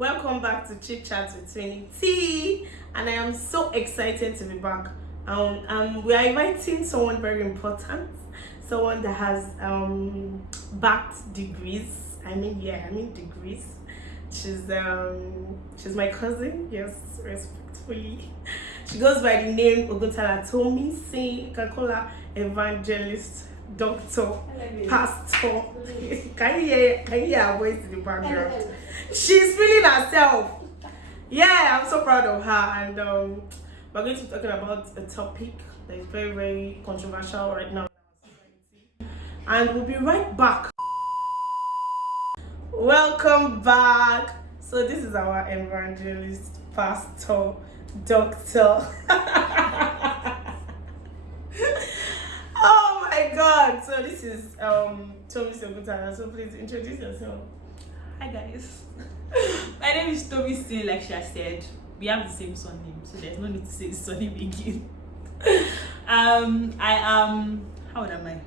Welcome back to Chit Chat with 20T, and I am so excited to be back. We are inviting someone very important, someone that has backed degrees. I mean degrees. She's my cousin, yes, respectfully. She goes by the name Oguntala Tomisin. You can call her evangelist, doctor, pastor. Can you hear her voice in the background? She's feeling herself. Yeah, I'm so proud of her, and we're going to be talking about a topic that is very, very controversial right now in our society. And we'll be right back. Welcome back. So this is our evangelist, pastor, doctor. Oh my God! So this is Tomisin Oguntala. So please introduce yourself. Hi guys, my name is Tomisin. Like she has said, we have the same surname, so there's no need to say the surname again. I am, how old am I?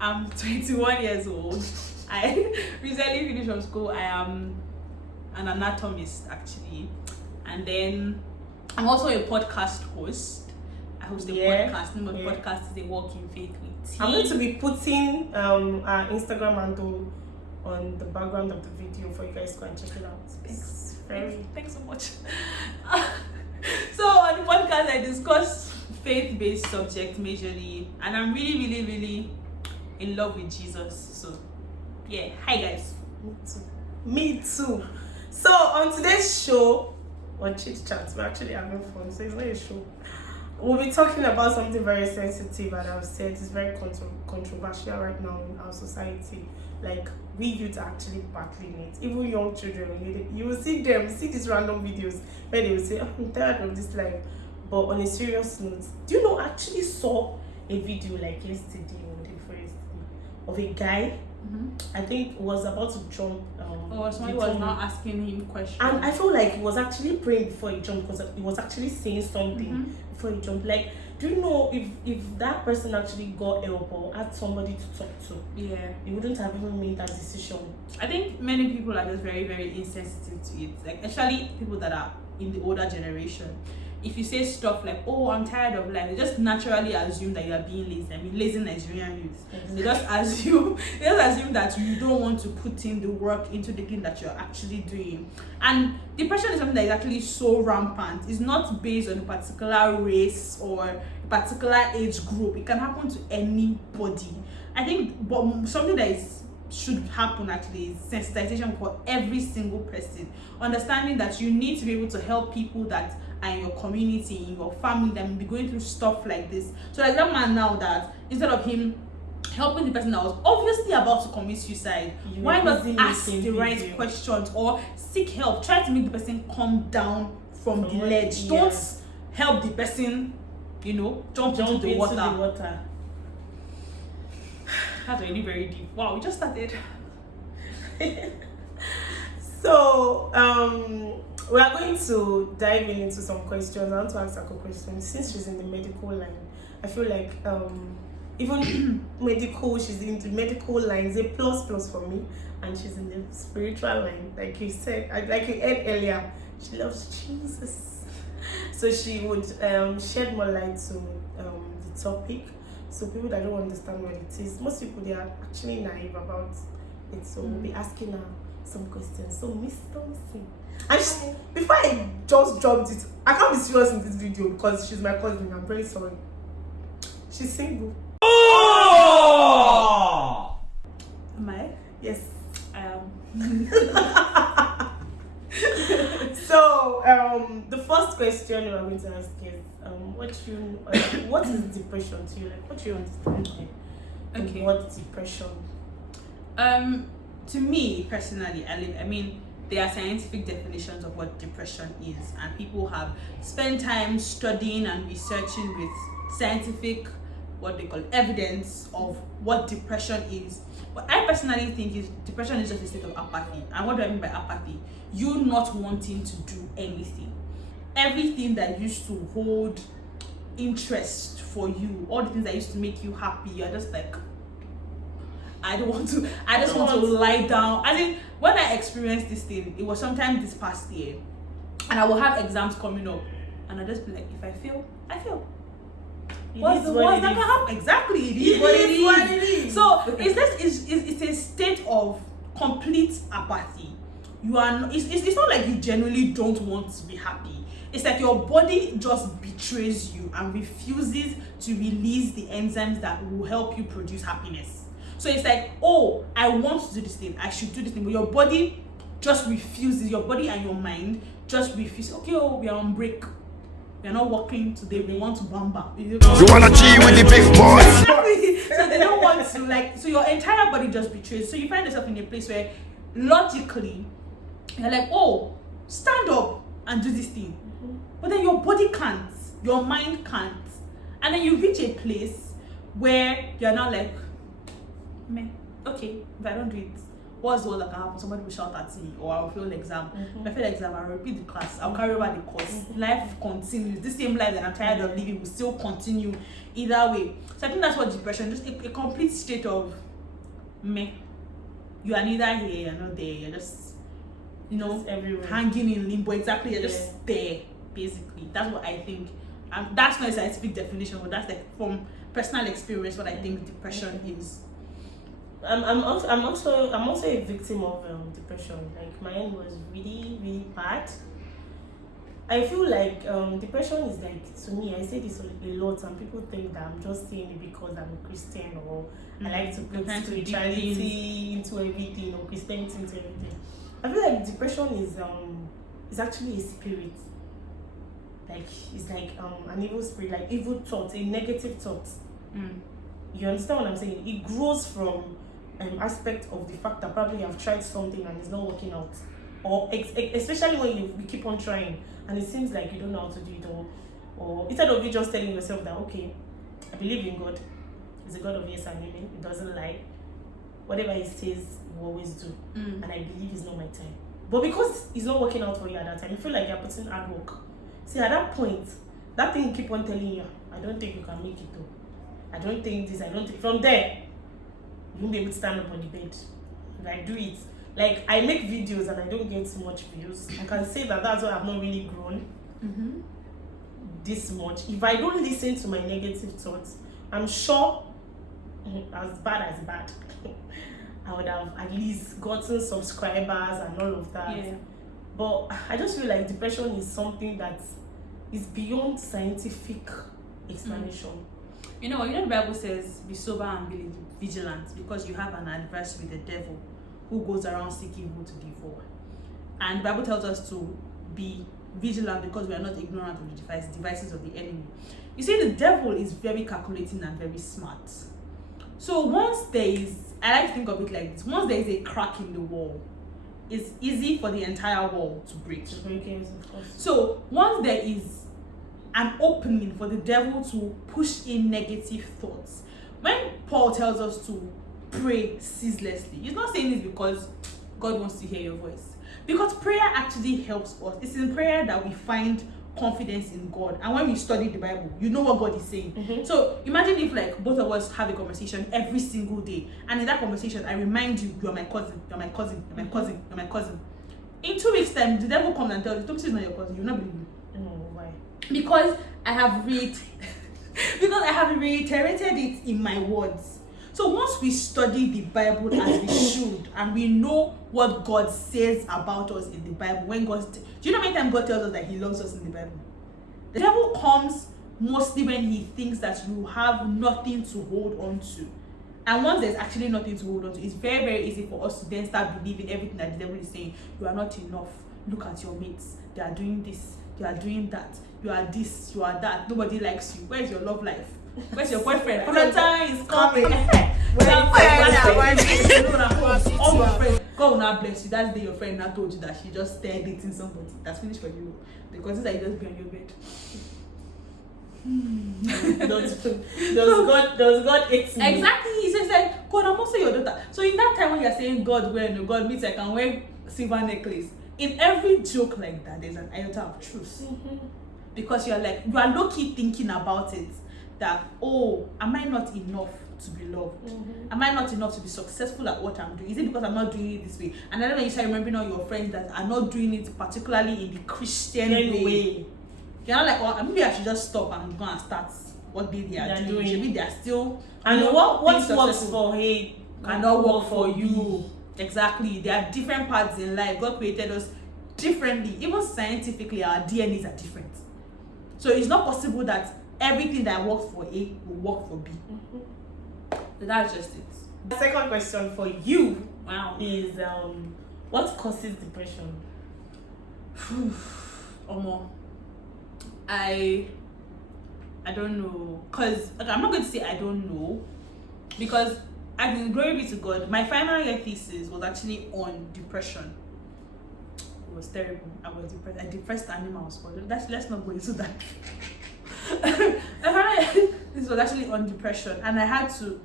I'm 21 years old. I recently finished from school. I am an anatomist actually, and then I'm also a podcast host. I host a podcast. The name of the podcast is A Walk in Faith with T. I'm going to be putting our Instagram handle on the background of the video for you guys to go and check it out. Thanks so much. So on the podcast I discuss faith-based subjects majorly, and I'm really in love with Jesus. So yeah, hi guys. Me too. So on today's show, on Chit Chat, we're actually having fun, so it's not a show. We'll be talking about something very sensitive, and I've said it's very controversial right now in our society. Like, we youth are actually battling it. Even young children, you will see these random videos where they will say, oh, I'm tired of this life. But on a serious note, do you know, I actually saw a video like yesterday or the first of a guy, I think was about to jump. Somebody was now asking him questions. And I feel like he was actually praying before he jumped, because he was actually saying something before he jumped. Like, do you know if that person actually got help or had somebody to talk to? Yeah. He wouldn't have even made that decision. I think many people are just very insensitive to it. Like, especially people that are in the older generation. If you say stuff like, oh, I'm tired of life, they just naturally assume that you are being lazy. I mean, lazy Nigerian youth. They just assume that you don't want to put in the work into the thing that you're actually doing. And depression is something that is actually so rampant. It's not based on a particular race or a particular age group. It can happen to anybody. I think, but something that should happen actually is sensitization for every single person. Understanding that you need to be able to help people that are in your community, in your family, that may be going through stuff like this. So like that man now, that instead of him helping the person that was obviously about to commit suicide, why not ask the right questions or seek help? Try to make the person come down from the ledge. Yeah. Don't help the person, jump into the water. That's already very deep. Wow, we just started. So we are going to dive into some questions. I want to ask her a question. Since she's in the medical line, I feel like even medical, she's in the medical line is a plus for me, and she's in the spiritual line. Like you said, like you heard earlier, she loves Jesus. So she would shed more light to the topic. So people that don't understand what it is, most people, they are actually naive about it. So we'll be asking her some questions. So Miss Tomisin, and before I just dropped it, I can't be serious in this video because she's my cousin. I'm very sorry. She's single. Oh! Am I? Yes, I am. So the first question we're going to ask is what is depression to you? Like, what do you understand by what depression? To me personally, there are scientific definitions of what depression is, and people have spent time studying and researching with scientific, what they call evidence of what depression is. What I personally think is depression is just a state of apathy. And what do I mean by apathy? You not wanting to do anything. Everything that used to hold interest for you, all the things that used to make you happy, you're just like, I just want to lie down. I think when I experienced this thing, it was sometime this past year, and I will have exams coming up, and I just be like, if I fail, I fail. What's the worst that can happen? Exactly, it is what it is. So it's a state of complete apathy. You are not, it's not like you genuinely don't want to be happy. It's like your body just betrays you and refuses to release the enzymes that will help you produce happiness. So it's like, oh, I want to do this thing, I should do this thing, but your body just refuses. Your body and your mind just refuse. Okay, oh, we are on break. We are not working today. We want to bamba. You wanna G with the big boys? So they don't want to, like, so your entire body just betrays. So you find yourself in a place where logically you're like, oh, stand up and do this thing. But then your body can't, your mind can't. And then you reach a place where you're now like, meh, okay, if I don't do it, what's the worst that can happen? Somebody will shout at me, or I'll fail the exam. If I fail the exam, I'll repeat the class, I'll carry over the course. Life continues. This same life that I'm tired of living will still continue either way. So I think that's what depression, just a complete state of meh. You are neither here, you're not there, you're just, you know, just everywhere, hanging in limbo. Exactly, you're just there, basically. That's what I think. That's not a scientific definition, but that's like from personal experience what I think depression is. I'm also a victim of depression. Like mine was really, really bad. I feel like depression is like, to me, I say this a lot, and people think that I'm just saying it because I'm a Christian, or I like to put spirituality into everything, or Christianity into everything. I feel like depression is actually a spirit. Like it's like an evil spirit, like evil thoughts, a negative thought. You understand what I'm saying? It grows from aspect of the fact that probably you've tried something and it's not working out, or especially when you keep on trying and it seems like you don't know how to do it, or instead of you just telling yourself that, okay, I believe in God, he's a God of yes and amen, he doesn't lie, whatever he says we always do, and I believe it's not my time. But because it's not working out for you at that time, you feel like you're putting hard work. See, at that point, that thing keep on telling you, I don't think you can make it though, I don't think this, I don't think. From there, you won't be able to stand up on the bed. If I do it, like I make videos and I don't get so much views, I can say that that's why I've not really grown this much. If I don't listen to my negative thoughts, I'm sure, as bad, I would have at least gotten subscribers and all of that. Yeah. But I just feel like depression is something that is beyond scientific explanation. You know the Bible says, be sober and be vigilant, because you have an adversary, the devil, who goes around seeking who to devour. And the Bible tells us to be vigilant because we are not ignorant of the devices of the enemy. You see, the devil is very calculating and very smart. So once there is, I like to think of it like this, once there is a crack in the wall, it's easy for the entire wall to break. So once there is an opening for the devil to push in negative thoughts, when Paul tells us to pray ceaselessly, he's not saying this because God wants to hear your voice, because prayer actually helps us. It's in prayer that we find confidence in God, and when we study the Bible, you know what God is saying. So imagine if like both of us have a conversation every single day, and in that conversation I remind you, you're my cousin, you're my cousin, you're my cousin, you're my cousin. In 2 weeks time, the devil comes and tells you, Tomisin is not your cousin, you'll not believe me. Why? Because I have reiterated it in my words. So once we study the Bible as we should, and we know what God says about us in the Bible, when God, do you know how many times God tells us that he loves us in the Bible? The devil comes mostly when he thinks that you have nothing to hold on to. And once there's actually nothing to hold on to, it's very, very easy for us to then start believing everything that the devil is saying. You are not enough. Look at your mates. They are doing this. You are doing that. You are this. You are that. Nobody likes you. Where's your love life? Where's your boyfriend? Valentine is coming. All your friends. God will not bless you. That's the day your friend now told you that she just started dating somebody. That's finished for you. Because it's like you just be on your bed. Does God hate me? Exactly. He says like, God, I'm also your daughter. So in that time when you're saying God, when God meets, I can wear silver necklace. In every joke like that, there's an iota of truth. Because you are low-key thinking about it, that, oh, am I not enough? to be loved? Am I not enough to be successful at what I'm doing? Is it because I'm not doing it this way? And then when you start remembering all your friends that are not doing it particularly in the Christian way, you're not like, well, maybe I should just stop and go and start what they are doing. Maybe they are still, and what works for him cannot work for you. Exactly. There are different paths in life. God created us differently. Even scientifically, our DNAs are different. So it's not possible that everything that works for A will work for B. So that's just it. The second question for you is what causes depression? I don't know, because I'm not going to say I don't know, because I mean, glory be to God, my final year thesis was actually on depression. It was terrible. I was depressed. I depressed animals. Let's not go into that. This was actually on depression, and I had to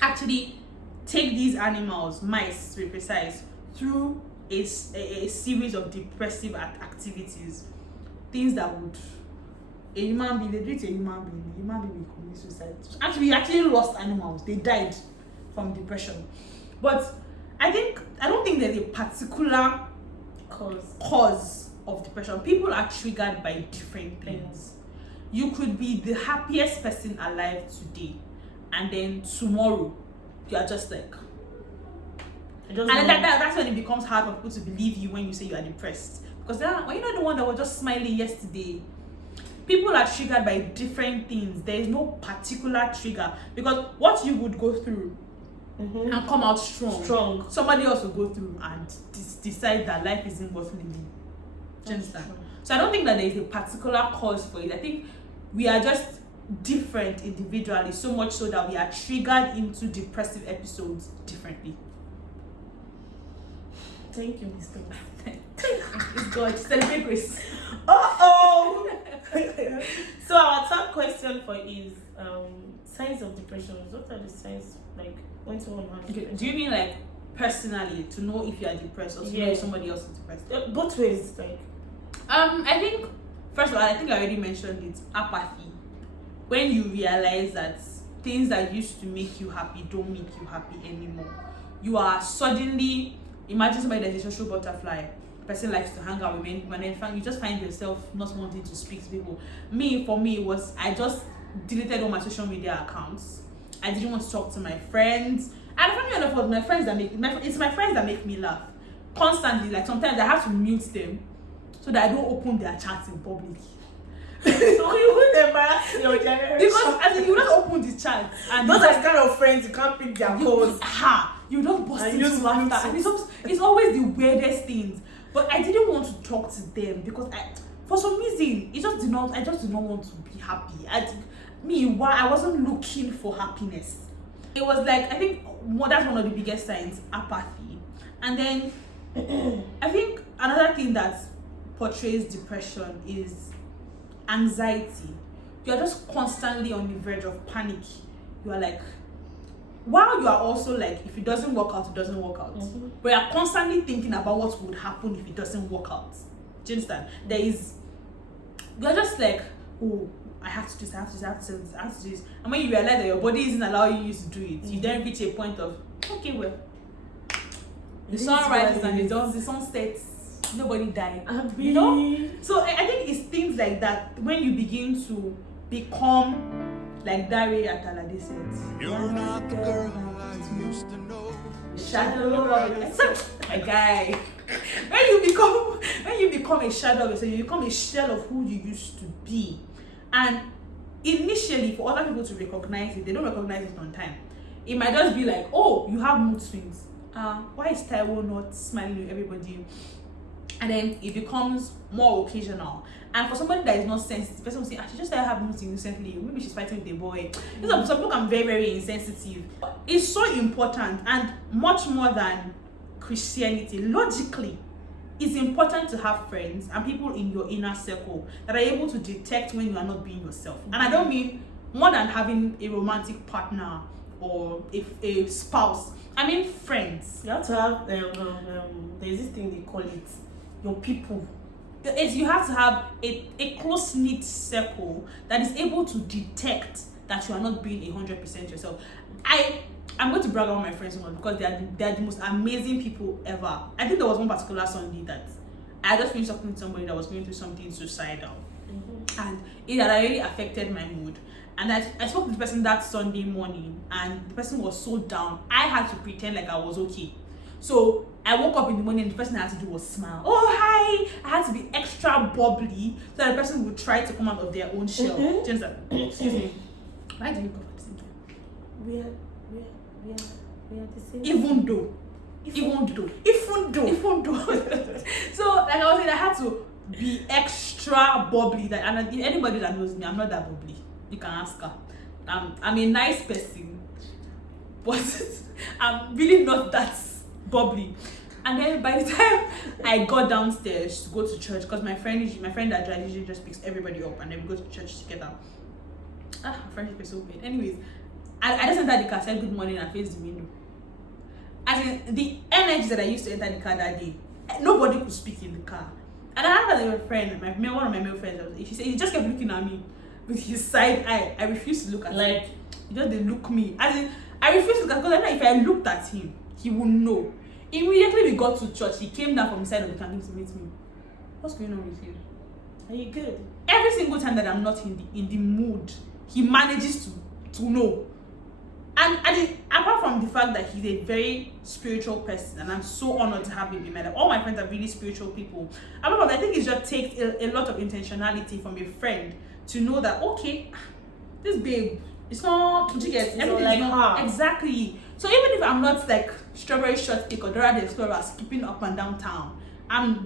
actually take these animals, mice to be precise, through a series of depressive activities, things that would a human being, they do it to a human being will commit suicide. Actually, we actually lost animals. They died from depression. But I don't think there's a particular cause of depression. People are triggered by different things. You could be the happiest person alive today, and then tomorrow you are just like, that's when it becomes hard for people to believe you when you say you are depressed, because you're not the one that was just smiling yesterday. People are triggered by different things. There is no particular trigger, because what you would go through and come out strong, somebody else will go through and decide that life isn't worth living. Do you understand? So I don't think that there is a particular cause for it. I think we are just different individually, so much so that we are triggered into depressive episodes differently. Thank you, Mr. It's God. Celebrate grace. So our third question for is signs of depression. What are the signs, like when someone has depression? Do you mean like personally to know if you are depressed, or to know if somebody else is depressed? Both ways, like. I think first of all, I think I already mentioned it. Apathy. When you realize that things that used to make you happy don't make you happy anymore, you are suddenly, imagine somebody that's a social butterfly. Person likes to hang out with men, and then you just find yourself not wanting to speak to people. For me, it was I just deleted all my social media accounts. I didn't want to talk to my friends. And funny enough, it's my friends that make me laugh constantly. Like sometimes I have to mute them so that I don't open their chats in public. So you would embarrass your generation, because you just open the chat, and those are the kind of friends you can't pick their calls. You don't bust into laughter, and it's always the weirdest things. But I didn't want to talk to them because for some reason, I just did not want to be happy. I wasn't looking for happiness. It was like, I think that's one of the biggest signs, apathy. And then I think another thing that portrays depression is anxiety. You are just constantly on the verge of panic. You are like, while you are also like, if it doesn't work out, it doesn't work out. But you are constantly thinking about what would happen if it doesn't work out. Do you understand? You're just like, oh, I have to do this, I have to do this. And when you realize that your body isn't allowing you to do it, you then reach a point of, okay, well, the sun rises and the sun sets, nobody died. You know? So I think it's things like that when you begin to become like Dari Atalade said. You're not the girl I used to know. Shadow of a guy. When you become a shadow of yourself, you become a shell of who you used to be. And initially, for other people to recognize it, they don't recognize it on time. It might just be like, oh, you have mood swings. Why is Taiwo not smiling with everybody? And then it becomes more occasional. And for somebody that is not sensitive, the person will say, she just started having mood swings recently. Maybe she's fighting with a boy. Some people can be very, very insensitive. It's so important, and much more than Christianity, logically, it's important to have friends and people in your inner circle that are able to detect when you are not being yourself. And I don't mean more than having a romantic partner or a spouse. I mean friends. You have to have there's this thing they call it your people. You have to have a close-knit circle that is able to detect that you are not being 100% yourself. I'm going to brag about my friends so much because they are the most amazing people ever. I think there was one particular Sunday that I just finished talking to somebody that was going through something suicidal, and it had already affected my mood. And I spoke to the person that Sunday morning, and the person was so down. I had to pretend like I was okay. So I woke up in the morning, and the first thing I had to do was smile. Oh, hi! I had to be extra bubbly so that the person would try to come out of their own shell. Just like, excuse me. Why do you cover the same time? We are the same. Even though. So, like I was saying, I had to be extra bubbly. Like, and if anybody that knows me, I'm not that bubbly. You can ask her. I'm a nice person, but I'm really not that bubbly. And then by the time I got downstairs to go to church, because my friend that drives usually just picks everybody up and then we go to church together. Our friendship is so weird. Anyways, I just entered the car, said good morning, and faced the window. As in, the energy that I used to enter the car that day, nobody could speak in the car. And I had a friend, one of my male friends, he just kept looking at me with his side eye. I refused to look at him. He just didn't look me. As in, I refused to look at him because I know if I looked at him, he would know. Immediately we got to church, he came down from the side of the car to meet me. What's going on with you? Are you good? Every single time that I'm not in the mood, he manages to know. And apart from the fact that he's a very spiritual person, and I'm so honored to have him in my life. All my friends are really spiritual people. Apart from that, I think it just takes a lot of intentionality from a friend to know that, okay, this babe, it's not, you get everything like her. Exactly. So even if I'm not like Strawberry Shortcake or Dora the Explorer skipping up and down town, I'm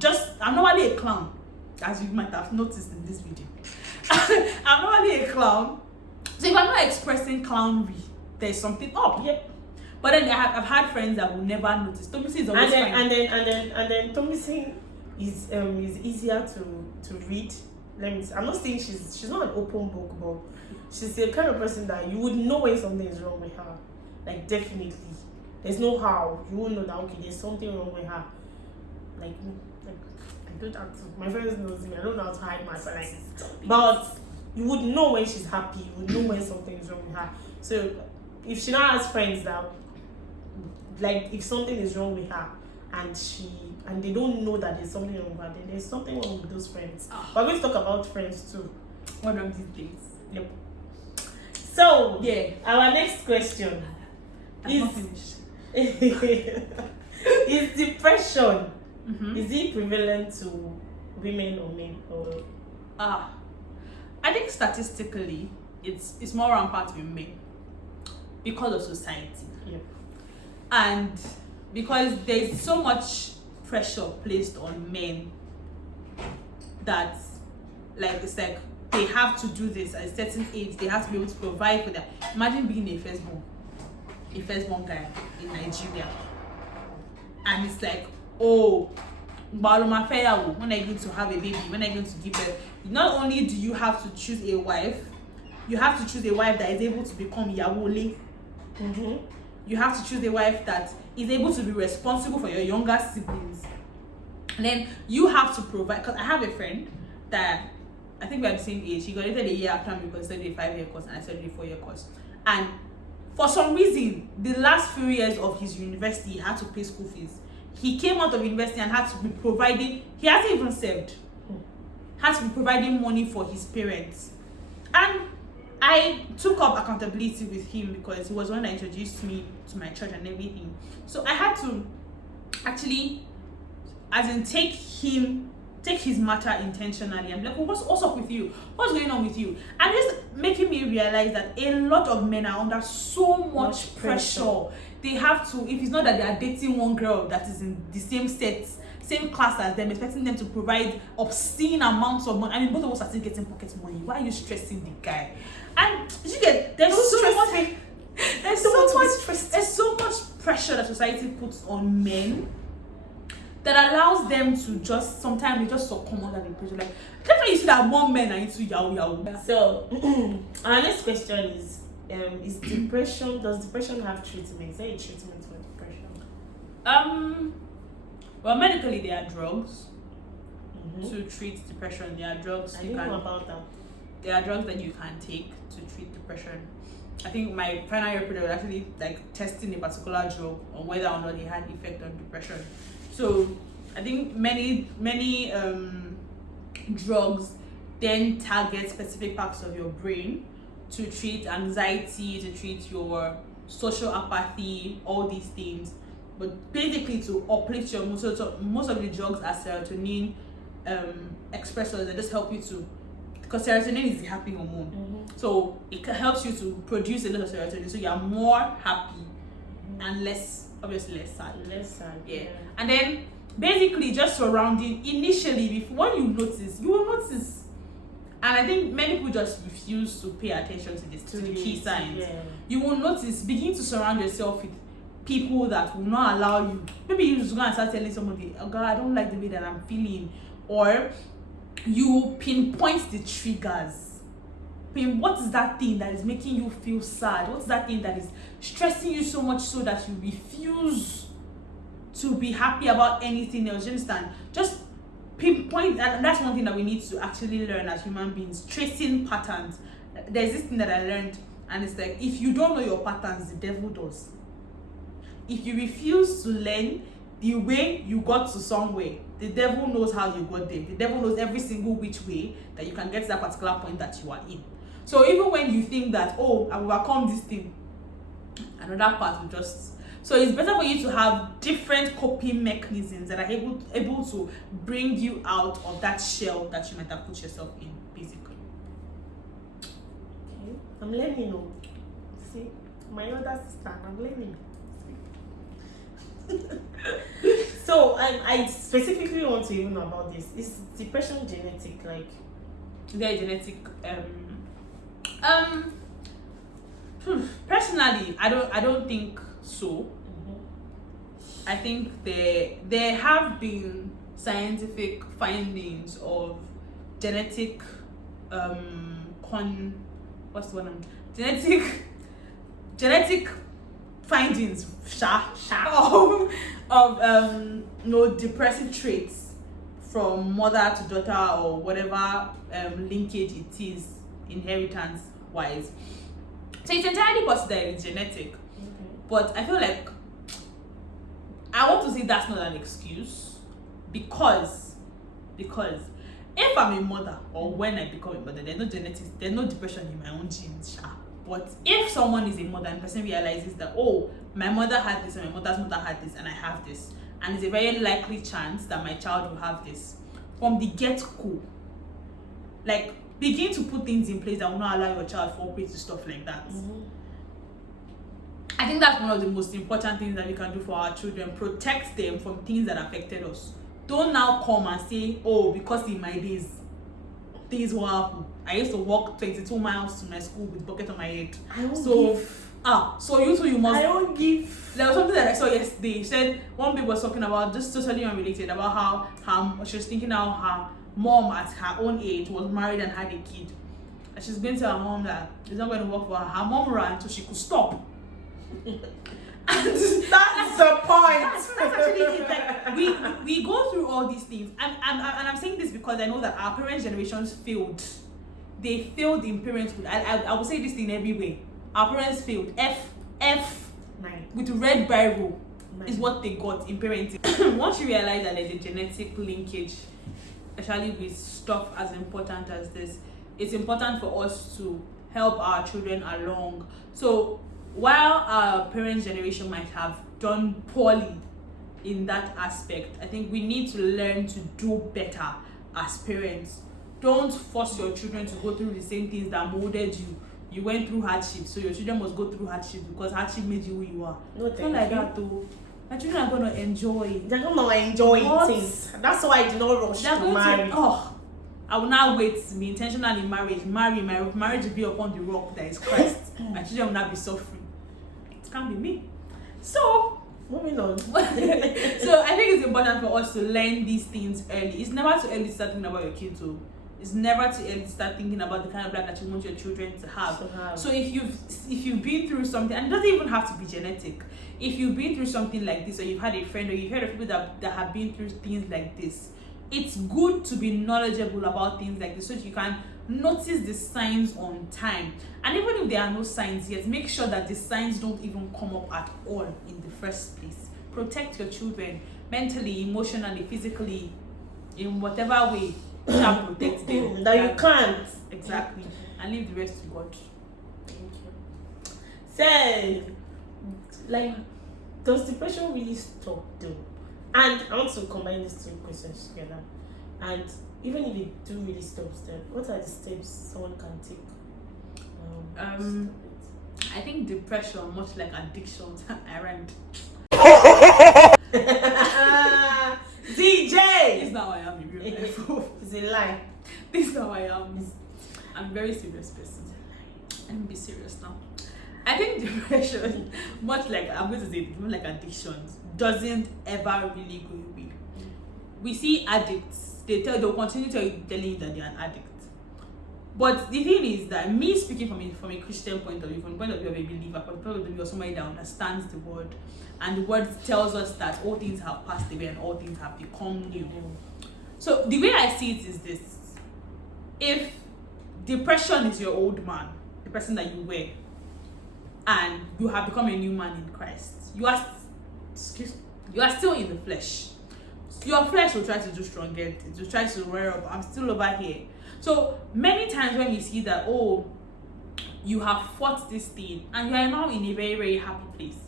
normally a clown, as you might have noticed in this video. I'm normally a clown. So if I'm not expressing clownery, there's something up. Yep. But then I've had friends that will never notice. Tomisin is always fine. And then Tomisin is easier to read. I'm not saying she's not an open book, but she's the kind of person that you would know when something is wrong with her. Like, definitely. There's no how. You won't know that, okay, there's something wrong with her. Like I don't have to. My friends knows me. I don't know how to hide my feelings. But you would know when she's happy. You would know when something is wrong with her. So if she now has friends that, like, if something is wrong with her and they don't know that there's something wrong with her, then there's something wrong with those friends. We're going to talk about friends too. One of these days. Yep. So yeah, our next question I'm not finished. Is depression is it prevalent to women or men? Or I think statistically it's more rampant with men because of society. Yep. And because there's so much pressure placed on men that, like, it's like they have to do this at a certain age. They have to be able to provide for them. Imagine being a firstborn guy in Nigeria, and it's like, oh, when are you going to have a baby? When are you going to give birth? Not only do you have to choose a wife, you have to choose a wife that is able to become Yawole. You have to choose a wife that is able to be responsible for your younger siblings. And then you have to provide, because I have a friend that I think we're the same age. He graduated a year after me because I studied a 5-year course and I studied a 4-year course. And for some reason, the last few years of his university, he had to pay school fees. He came out of university and had to be providing, he hasn't even served, had to be providing money for his parents. And I took up accountability with him because he was the one that introduced me to my church and everything. So I had to actually, as in, take his matter intentionally and be like, well, what's up with you? What's going on with you? And just making me realize that a lot of men are under so much pressure. They have to, if it's not that they are dating one girl that is in the same set, same class as them, expecting them to provide obscene amounts of money. I mean, both of us are still getting pocket money. Why are you stressing the guy? And you get, there's so much pressure that society puts on men that allows them to just, sometimes they just succumb under the pressure. Like, that's why you see that more men are into yahoo. So our next question is depression, does depression have treatment? Is there a treatment for depression? Well, medically there are drugs to treat depression. There are drugs. I didn't know about that. there are drugs that you can take to treat depression. I think my final year project was actually like testing a particular drug on whether or not it had effect on depression. So I think many drugs then target specific parts of your brain to treat anxiety, to treat your social apathy, all these things. But basically to uplift your mood. So most of the drugs are serotonin expressors that just help you to, because serotonin is the happy hormone. So it helps you to produce a lot of serotonin, so you are more happy and less sad. Less sad. Yeah. And then basically just surrounding initially, when you notice, you will notice. And I think many people just refuse to pay attention to this, to the key signs. Yeah. You will notice, begin to surround yourself with people that will not allow you. Maybe you just go and start telling somebody, oh God, I don't like the way that I'm feeling. Or you pinpoint the triggers. What is that thing that is making you feel sad? What's that thing that is stressing you so much so that you refuse to be happy about anything else? You understand? Just pinpoint, and that's one thing that we need to actually learn as human beings, tracing patterns. There's this thing that I learned, and it's like, if you don't know your patterns, the devil does. If you refuse to learn the way you got to somewhere, the devil knows how you got there. The devil knows every single which way that you can get to that particular point that you are in. So even when you think that, oh, I've overcome this thing, another part will just... So it's better for you to have different coping mechanisms that are able to bring you out of that shell that you might have put yourself in, basically. Okay. I'm learning. See, my older sister, I'm learning. So I specifically want to even know about this. Is depression genetic? Like, Is there a genetic? Personally, I don't think so. I think there have been scientific findings of genetic genetic findings of depressive traits from mother to daughter or whatever linkage it is, inheritance wise. So it's entirely possible that it's genetic. But I feel like I want to say that's not an excuse, because if I'm a mother, or when I become a mother, there's no genetics, there's no depression in my own genes. But if someone is a mother and the person realizes that, oh, my mother had this and my mother's mother had this and I have this, and it's a very likely chance that my child will have this, from the get-go, like, begin to put things in place that will not allow your child to fall prey to stuff like that. I think that's one of the most important things that we can do for our children. Protect them from things that affected us. Don't now come and say, oh, because in my days, things will happen. I used to walk 22 miles to my school with bucket on my head. So you too, you must. I don't give. There was something that I saw yesterday. Said one people was talking about, just totally unrelated, about how she was thinking how her mom at her own age was married and had a kid, and she's going to her mom that it's not going to work for her. Her mom ran so she could stop. And that's the point. That's actually it. Like we go through all these things, and I'm saying this because I know that our parents' generations failed. They failed in parenthood. I will say this thing every way. Our parents failed. F with red Bible is what they got in parenting. Once you realize that there's a genetic linkage, especially with stuff as important as this, it's important for us to help our children along. So while our parents' generation might have done poorly in that aspect, I think we need to learn to do better as parents. Don't force your children to go through the same things that molded you. You went through hardship, so your children must go through hardship because hardship made you who you are. No, it's not like that though. My children are gonna enjoy. They're gonna enjoy things. That's why I do not rush to marry. I will now wait to be intentional in marriage. My marriage will be upon the rock that is Christ. My children will not be suffering. It can't be me. So moving on. So I think it's important for us to learn these things early. It's never too early to start thinking about your kids. It's never too early to start thinking about the kind of life that you want your children to have. So if you've been through something, and it doesn't even have to be genetic. If you've been through something like this, or you've had a friend, or you've heard of people that have been through things like this, it's good to be knowledgeable about things like this so that you can notice the signs on time. And even if there are no signs yet, make sure that the signs don't even come up at all in the first place. Protect your children mentally, emotionally, physically, in whatever way you can protect them. That you can't. Exactly. And leave the rest to God. Thank you. Say, like, does depression really stop though? And I want to combine these two questions together. And even if it do really stop, then what are the steps someone can take? I think depression, much like addiction, I rhymed. DJ! This is not how I am in real life. It's a lie. This is how I am. I'm a very serious person. Let me be serious now. I think depression, much like I'm going to say, much like addictions, doesn't ever really go away. We see addicts, they'll continue telling you that they're an addict. But the thing is that me speaking from a Christian point of view, from the point of view of a believer, from the point of view of somebody that understands the word, and the word tells us that all things have passed away and all things have become new. So the way I see it is this: if depression is your old man, the person that you were, and you have become a new man in Christ, you are still in the flesh. Your flesh will try to do stronger, it will try to rear up. I'm still over here. So many times when we see that, oh, you have fought this thing and you are now in a very, very happy place,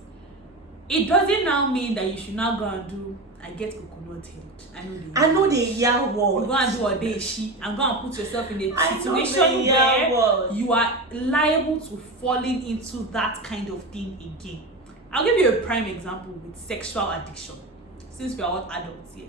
it doesn't now mean that you should now go and do, I get coconut head. I know the year word. You go and do a day she and go and put yourself in a situation where you are liable to falling into that kind of thing again. I'll give you a prime example with sexual addiction. Since we are all adults here,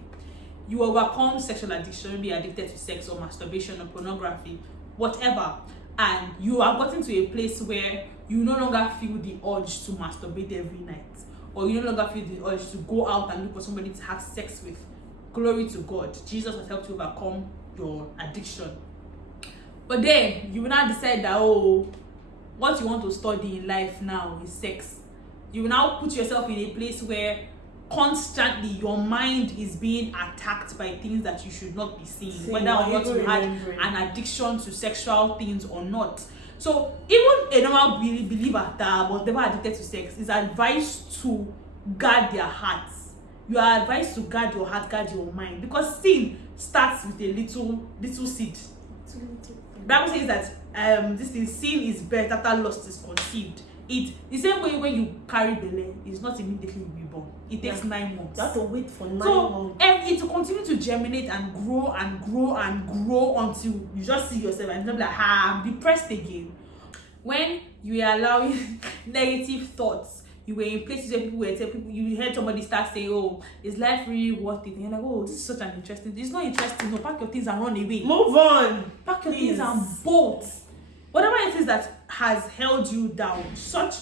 you overcome sexual addiction, be addicted to sex or masturbation or pornography, whatever, and you are gotten to a place where you no longer feel the urge to masturbate every night, or you no longer feel the urge to go out and look for somebody to have sex with. Glory to God, Jesus has helped you overcome your addiction. But then you will now decide that, oh, what you want to study in life now is sex. You will now put yourself in a place where constantly your mind is being attacked by things that you should not be seeing, whether or not you had an addiction to sexual things or not. So even a normal believer that was never addicted to sex is advised to guard their hearts. You are advised to guard your heart, guard your mind, because sin starts with a little seed. The Bible says that this thing, sin is birth after lust is conceived. It the same way when you carry belly, it's not immediately reborn. It takes 9 months. You have to wait for 9 months. It will continue to germinate and grow and grow and grow until you just see yourself and you're like, I'm depressed again. When you are allowing negative thoughts, you were in places where people were telling people, you heard somebody start saying, oh, is life really worth it? And you're like, oh, this is such an interesting. It's not interesting. No, pack your things and run away. Move on. Pack your things and bolt. Whatever it is that has held you down, such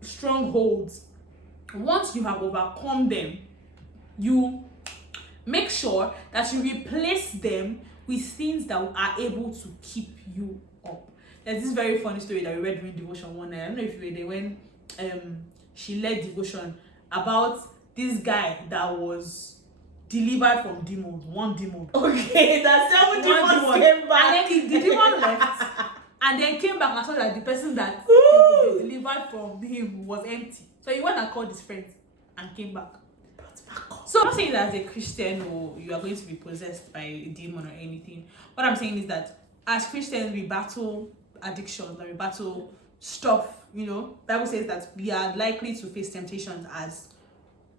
strongholds, once you have overcome them, you make sure that you replace them with things that are able to keep you up. There's this very funny story that we read during devotion one night. I don't know if you were there when she led devotion about this guy that was delivered from demons, one demon. Okay, that 7 demons came back. And then the demon left. And then came back and saw that the person that they delivered from him was empty. So he went and called his friends and came back. So I'm not saying that as a Christian or you are going to be possessed by a demon or anything. What I'm saying is that as Christians we battle addictions and we battle stuff, Bible says that we are likely to face temptations as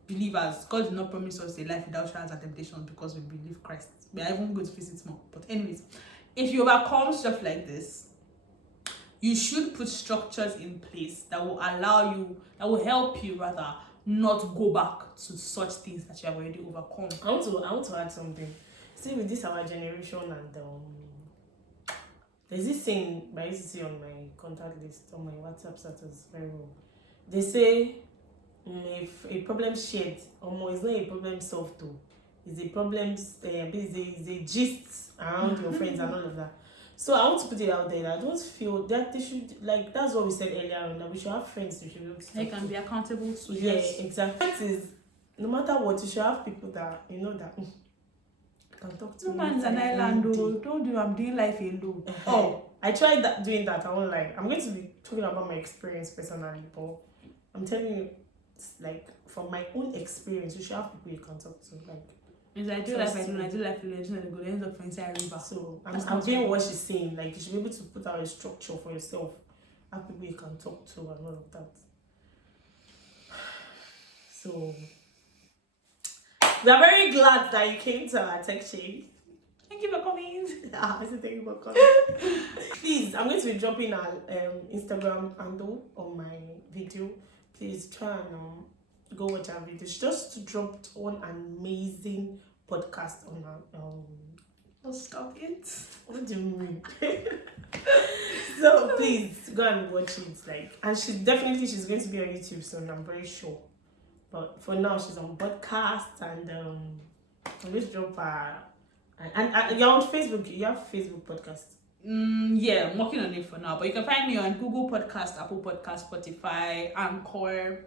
believers. God did not promise us a life without trials and temptations because we believe Christ. We are even going to face it more. But anyways, if you overcome stuff like this, you should put structures in place that will help you rather not go back to such things that you have already overcome. I want to add something. See, with this our generation and there's this thing I used to see on my contact list on my WhatsApp status very well. They say if a problem shared, it's not a problem solved though. It's a problem. It's a gist around your friends and all of that. So I want to put it out there that I don't feel that they should, like, that's what we said earlier on, that we should have friends we should look to. They can be accountable to. Yeah, exactly. That is, no matter what, you should have people that, that can talk to No me. man's an island, though. Don't do. I'm doing life alone. Oh, I tried doing that. I won't lie. I'm going to be talking about my experience personally, but I'm telling you, it's like from my own experience, you should have people you can talk to. Like, If I do life alone, I do life alone. It's not going to end up inside a river. so I'm doing what she's saying. Like, you should be able to put out a structure for yourself. Have people you can talk to and all of that. So we are very glad that you came to our tech shade. Thank you for coming. I said thank you for coming. Please, I'm going to be dropping our Instagram handle on my video. Please try and go watch our video. She just dropped one amazing podcast on her Stop it. what do you mean? So please go and watch it. Like, and she's going to be on YouTube soon, I'm very sure. But for now, she's on podcast, and I'll just drop her. And you're on Facebook. You have Facebook podcast. Yeah, I'm working on it for now. But you can find me on Google Podcast, Apple Podcast, Spotify, Anchor,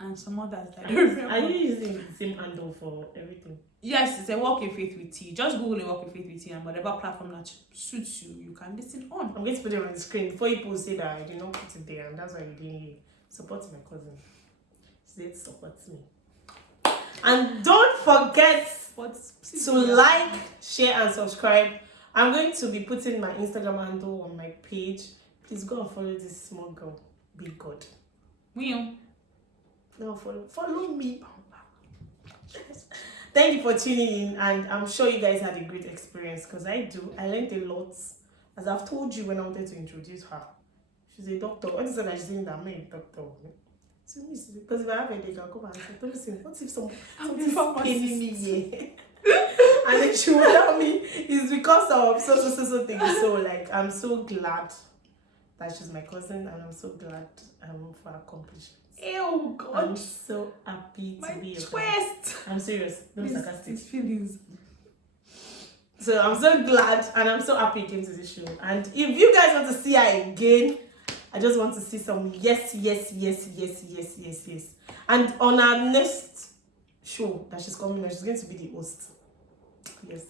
and some others. I don't remember. Are you using the same handle for everything? Yes, it's a Walk in Faith with Tea. Just Google a Walk in Faith with Tea, and whatever platform that suits you, you can listen on. I'm going to put it on the screen before people say that I did not put it there, and that's why you didn't hear. Support my cousin. She said support me. And don't forget to like, share, and subscribe. I'm going to be putting my Instagram handle on my page. Please go and follow this small girl. Be God. Will. Now follow me. Thank you for tuning in, and I'm sure you guys had a great experience, because I do. I learned a lot. As I've told you when I wanted to introduce her. She's a doctor. What is it that she's saying that I'm a doctor? So, because if I have a headache, I'll come and say, Tomisin, what if something's paining me here? And then she will tell me it's because of so thing. So, like, I'm so glad that she's my cousin, and I'm so glad for her accomplishments. Ew, God. I'm so happy to be your friend. I'm serious. No sarcastic. These feelings. So I'm so glad, and I'm so happy you came to this show. And if you guys want to see her again, I just want to see some yes. And on our next show that she's coming on, she's going to be the host. Yes.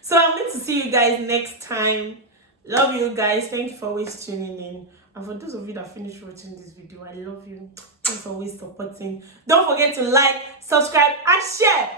So I'm going to see you guys next time. Love you guys. Thank you for always tuning in. And for those of you that finished watching this video, I love you. Thanks for always supporting. Don't forget to like, subscribe, and share.